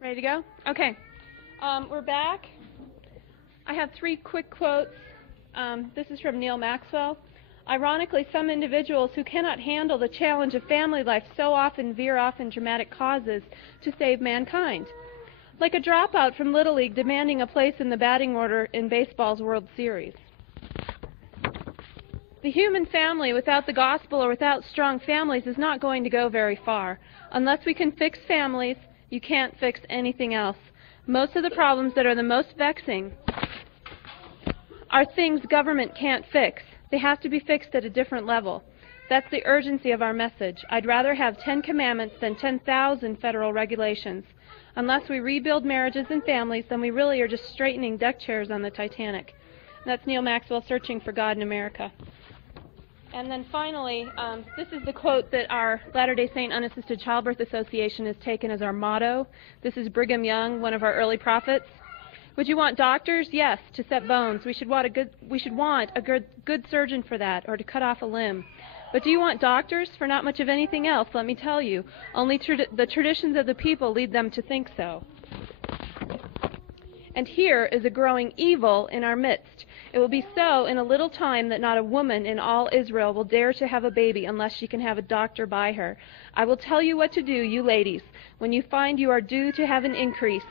Ready to go? Okay. We're back. I have 3 quick quotes. This is from Neil Maxwell. Ironically, some individuals who cannot handle the challenge of family life so often veer off in dramatic causes to save mankind. Like a dropout from Little League demanding a place in the batting order in baseball's World Series. The human family without the gospel or without strong families is not going to go very far. Unless we can fix families, you can't fix anything else. Most of the problems that are the most vexing are things government can't fix. They have to be fixed at a different level. That's the urgency of our message. I'd rather have 10 commandments than 10,000 federal regulations. Unless we rebuild marriages and families, then we really are just straightening deck chairs on the Titanic. And that's Neil Maxwell, Searching for God in America. And then finally, this is the quote that our Latter-day Saint Unassisted Childbirth Association has taken as our motto. This is Brigham Young, one of our early prophets. Would you want doctors? Yes, to set bones. We should want a good surgeon for that, or to cut off a limb. But do you want doctors? For not much of anything else, let me tell you. Only the traditions of the people lead them to think so. And here is a growing evil in our midst. It will be so in a little time that not a woman in all Israel will dare to have a baby unless she can have a doctor by her. I will tell you what to do, you ladies. When you find you are due to have an increase,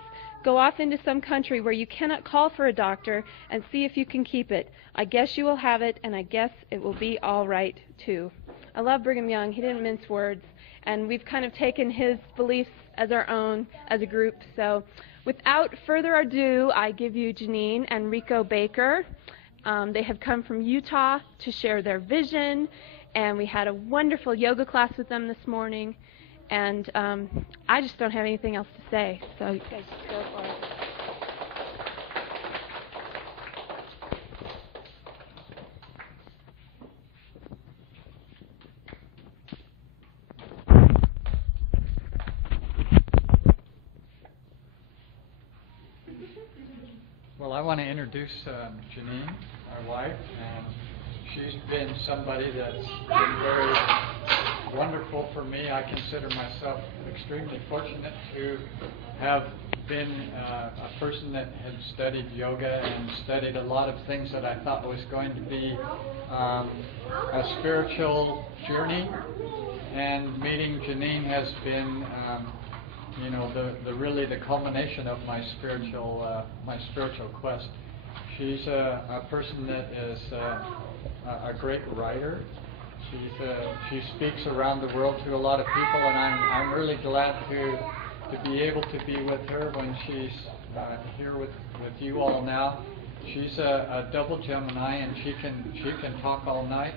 go off into some country where you cannot call for a doctor and see if you can keep it. I guess you will have it, and I guess it will be all right, too. I love Brigham Young. He didn't mince words, and we've kind of taken his beliefs as our own as a group. So without further ado, I give you Jeannine and Rico Baker. They have come from Utah to share their vision, and we had a wonderful yoga class with them this morning. And I just don't have anything else to say, so you guys just go for it. Well, I want to introduce Jeannine, our wife, and she's been somebody that's been very wonderful for me. I consider myself extremely fortunate to have been a person that had studied yoga and studied a lot of things that I thought was going to be a spiritual journey. And meeting Jeannine has been, really the culmination of my spiritual quest. She's a person that is a great writer. She speaks around the world to a lot of people, and I'm really glad to be able to be with her when she's here with you all now. She's a double Gemini, and she can talk all night.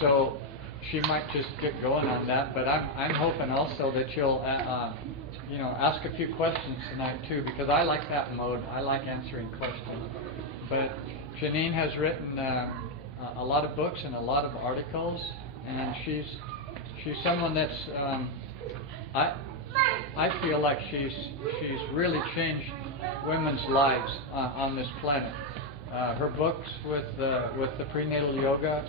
So she might just get going on that, but I'm hoping also that you'll ask a few questions tonight too, because I like that mode. I like answering questions. But Jeannine has written a lot of books and a lot of articles, and she's someone that's I feel like she's really changed women's lives on this planet. Her books with the prenatal yoga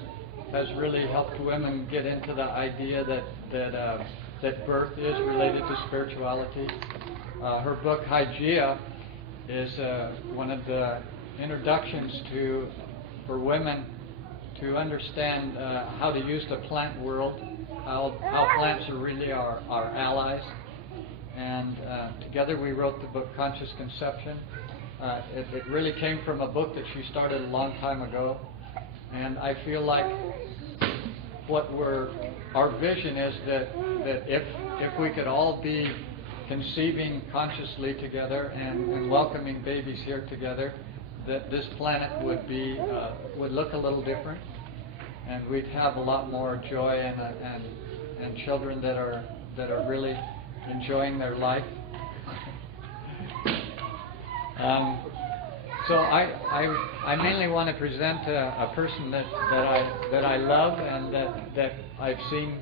has really helped women get into the idea that birth is related to spirituality. Her book Hygeia is one of the introductions for women to understand how to use the plant world, how plants are really our allies. And together we wrote the book Conscious Conception. It really came from a book that she started a long time ago. And I feel like our vision is that if we could all be conceiving consciously together and welcoming babies here together, that this planet would look a little different, and we'd have a lot more joy and children that are really enjoying their life. So I mainly want to present a person that I love and that I've seen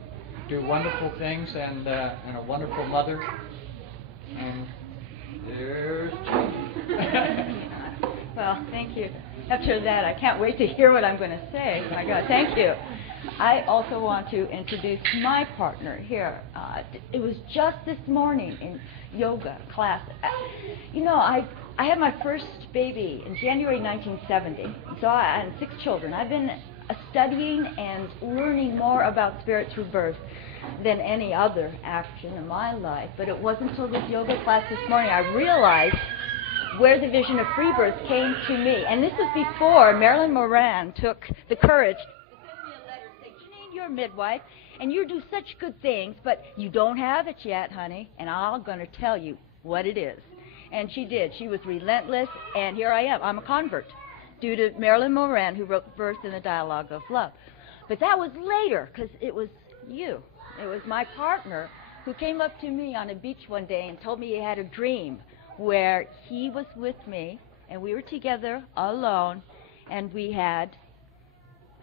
do wonderful things and a wonderful mother. And there's Well, Well, thank you. After that, I can't wait to hear what I'm going to say. My God, thank you. I also want to introduce my partner here. It was just this morning in yoga class. You know, I had my first baby in January 1970, so I had 6 children. I've been studying and learning more about spirit through birth than any other action in my life. But it wasn't until this yoga class this morning I realized where the vision of free birth came to me. And this was before Marilyn Moran took the courage to send me a letter saying, Jeannine, you're a midwife, and you do such good things, but you don't have it yet, honey, and I'm going to tell you what it is. And she did. She was relentless, and here I am. I'm a convert due to Marilyn Moran, who wrote Birth in the Dialogue of Love. But that was later, because it was you. It was my partner who came up to me on a beach one day and told me he had a dream where he was with me, and we were together alone, and we had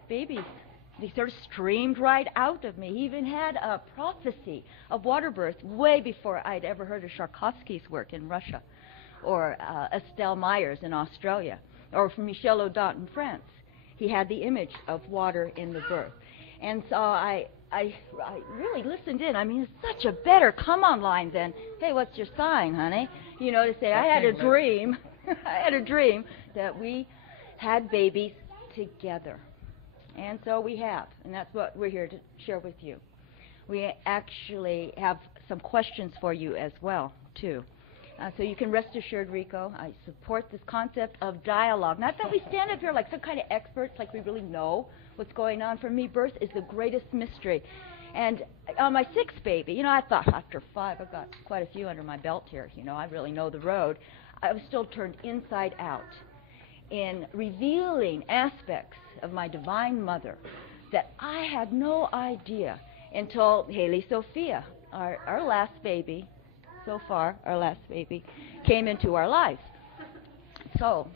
babies. They sort of streamed right out of me. He even had a prophecy of water birth way before I'd ever heard of Sharkovsky's work in Russia, or Estelle Myers in Australia, or from Michel Audin in France. He had the image of water in the birth. And so I really listened in. I mean, it's such a better come-on line than, hey, what's your sign, honey? You know, to say, I had a dream. I had a dream that we had babies together. And so we have, and that's what we're here to share with you. We actually have some questions for you as well, too. So you can rest assured, Rico, I support this concept of dialogue. Not that we stand up here like some kind of experts, like we really know what's going on. For me, birth is the greatest mystery. And on my 6th baby, you know, I thought after 5, I've got quite a few under my belt here. You know, I really know the road. I was still turned inside out in revealing aspects of my divine mother that I had no idea until Haley Sophia, our last baby, so far, our last baby, came into our lives. So,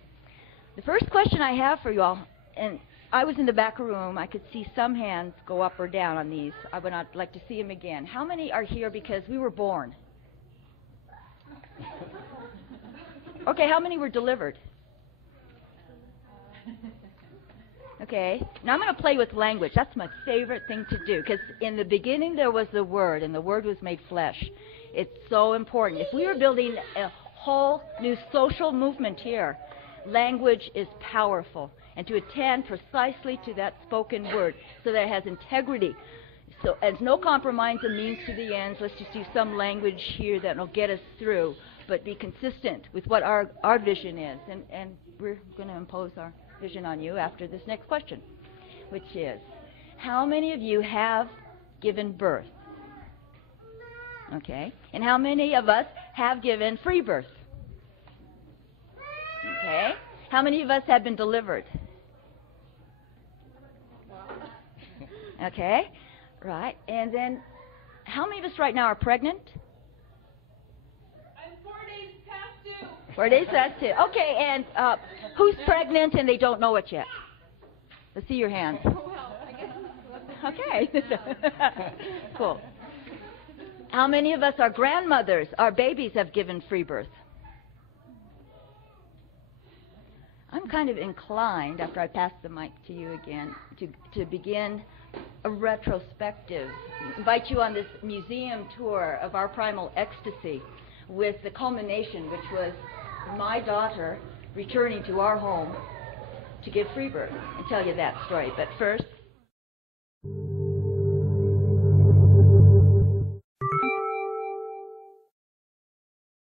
the first question I have for you all, and I was in the back room, I could see some hands go up or down on these. I would not like to see them again. How many are here because we were born? Okay, how many were delivered? Okay, now I'm going to play with language. That's my favorite thing to do, because in the beginning there was the Word, and the Word was made flesh. It's so important. If we were building a whole new social movement here, language is powerful. And to attend precisely to that spoken word so that it has integrity. So as no compromise a means to the ends, let's just use some language here that will get us through, but be consistent with what our vision is. And we're going to impose our vision on you after this next question, which is, how many of you have given birth? Okay. And how many of us have given free birth? Okay. How many of us have been delivered? Okay. Right. And then, how many of us right now are pregnant? I'm 4 days past due. 4 days past due. Okay. And who's pregnant and they don't know it yet? Let's see your hands. Well, I guess. Okay. Cool. How many of us are grandmothers? Our babies have given free birth. I'm kind of inclined, after I pass the mic to you again, to begin a retrospective. Invite you on this museum tour of our primal ecstasy with the culmination, which was my daughter returning to our home to give free birth, and tell you that story. But first,